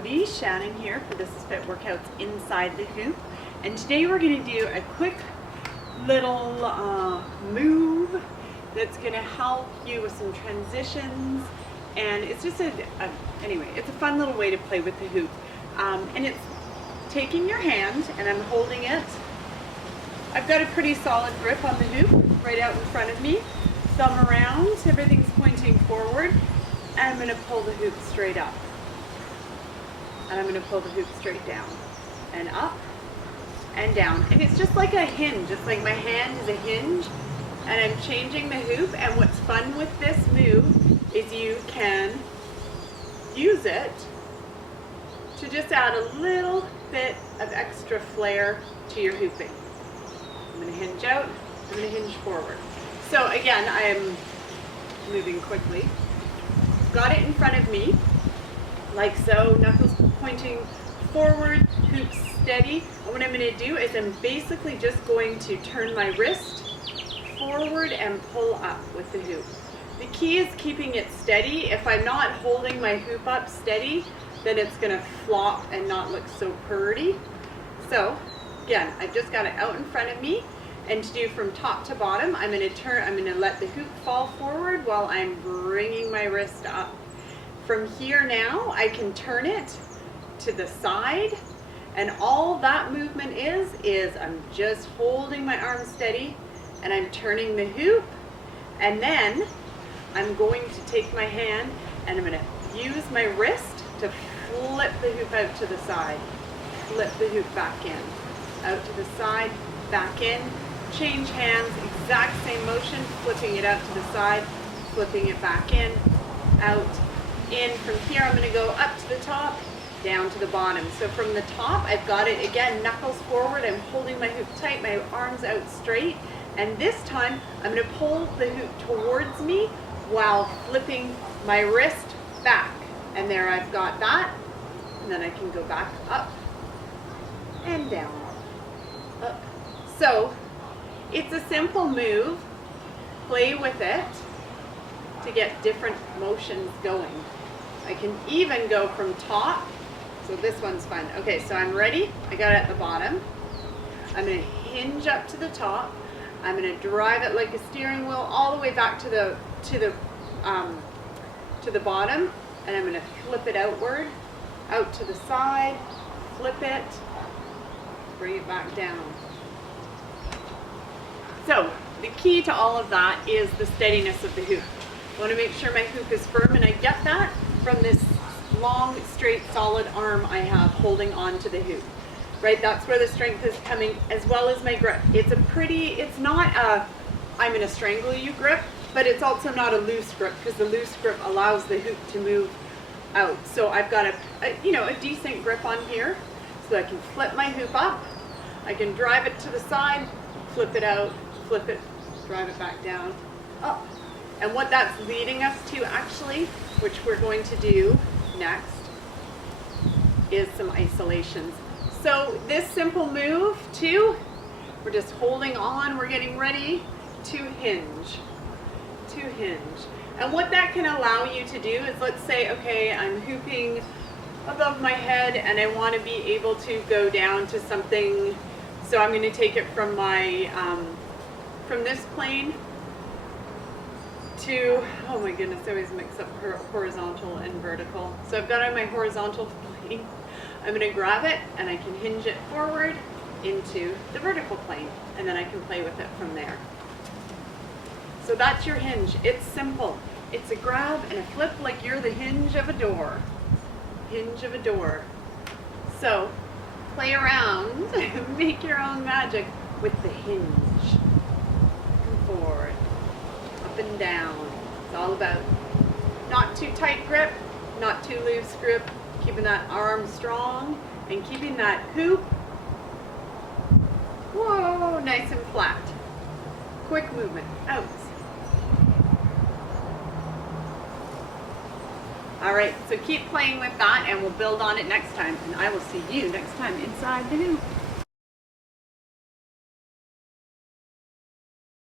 Howdy, Shannon here for This Is Fit Workouts Inside the Hoop. And today we're going to do a quick little move that's going to help you with some transitions. And it's just anyway, it's a fun little way to play with the hoop. And it's taking your hand, and I'm holding it. I've got a pretty solid grip on the hoop right out in front of me. Thumb around, everything's pointing forward. And I'm going to pull the hoop straight up. And I'm going to pull the hoop straight down. And up and down. And it's just like a hinge. It's like my hand is a hinge. And I'm changing the hoop. And what's fun with this move is you can use it to just add a little bit of extra flair to your hooping. I'm going to hinge out. I'm going to hinge forward. So again, I am moving quickly. Got it in front of me, like so, knuckles pointing forward, hoop steady. And what I'm going to do is I'm basically just going to turn my wrist forward and pull up with the hoop. The key is keeping it steady. If I'm not holding my hoop up steady, then it's going to flop and not look so pretty. So again, I've just got it out in front of me. And to do from top to bottom, I'm going to let the hoop fall forward while I'm bringing my wrist up. From here now, I can turn it to the side, and all that movement is I'm just holding my arm steady, and I'm turning the hoop, and then I'm going to take my hand, and I'm going to use my wrist to flip the hoop out to the side, flip the hoop back in, out to the side, back in. Change hands, exact same motion, flipping it out to the side, flipping it back in, out, in. From here I'm going to go up to the top, down to the bottom. So from the top I've got it again, knuckles forward, I'm holding my hoop tight, my arms out straight, and this time I'm going to pull the hoop towards me while flipping my wrist back. And there I've got that, and then I can go back up and down, up. So it's a simple move. Play with it to get different motions going. I can even go from top. So this one's fun. Okay, so I'm ready. I got it at the bottom. I'm going to hinge up to the top. I'm going to drive it like a steering wheel all the way back to the bottom, and I'm going to flip it outward, out to the side, flip it, bring it back down. So the key to all of that is the steadiness of the hoop. I want to make sure my hoop is firm, and I get that from this long, straight, solid arm I have holding on to the hoop. Right, that's where the strength is coming, as well as my grip. It's not a I'm going to strangle you grip, but it's also not a loose grip, because the loose grip allows the hoop to move out. So I've got a decent grip on here, so I can flip my hoop up, I can drive it to the side, flip it out, flip it, drive it back down, up. And what that's leading us to actually, which we're going to do next, is some isolations. So this simple move too, we're just holding on, we're getting ready to hinge, And what that can allow you to do is, let's say, okay, I'm hooping above my head and I want to be able to go down to something. So I'm going to take it from my, from this plane to, oh my goodness, I always mix up horizontal and vertical. So I've got it on my horizontal plane. I'm going to grab it and I can hinge it forward into the vertical plane, and then I can play with it from there. So that's your hinge. It's simple. It's a grab and a flip like you're the hinge of a door. Hinge of a door. So play around, make your own magic with the hinge. Come forward, up and down. It's all about not too tight grip, not too loose grip, keeping that arm strong and keeping that hoop, whoa, nice and flat. Quick movement, out. All right, so keep playing with that, and we'll build on it next time. And I will see you next time inside the hoop.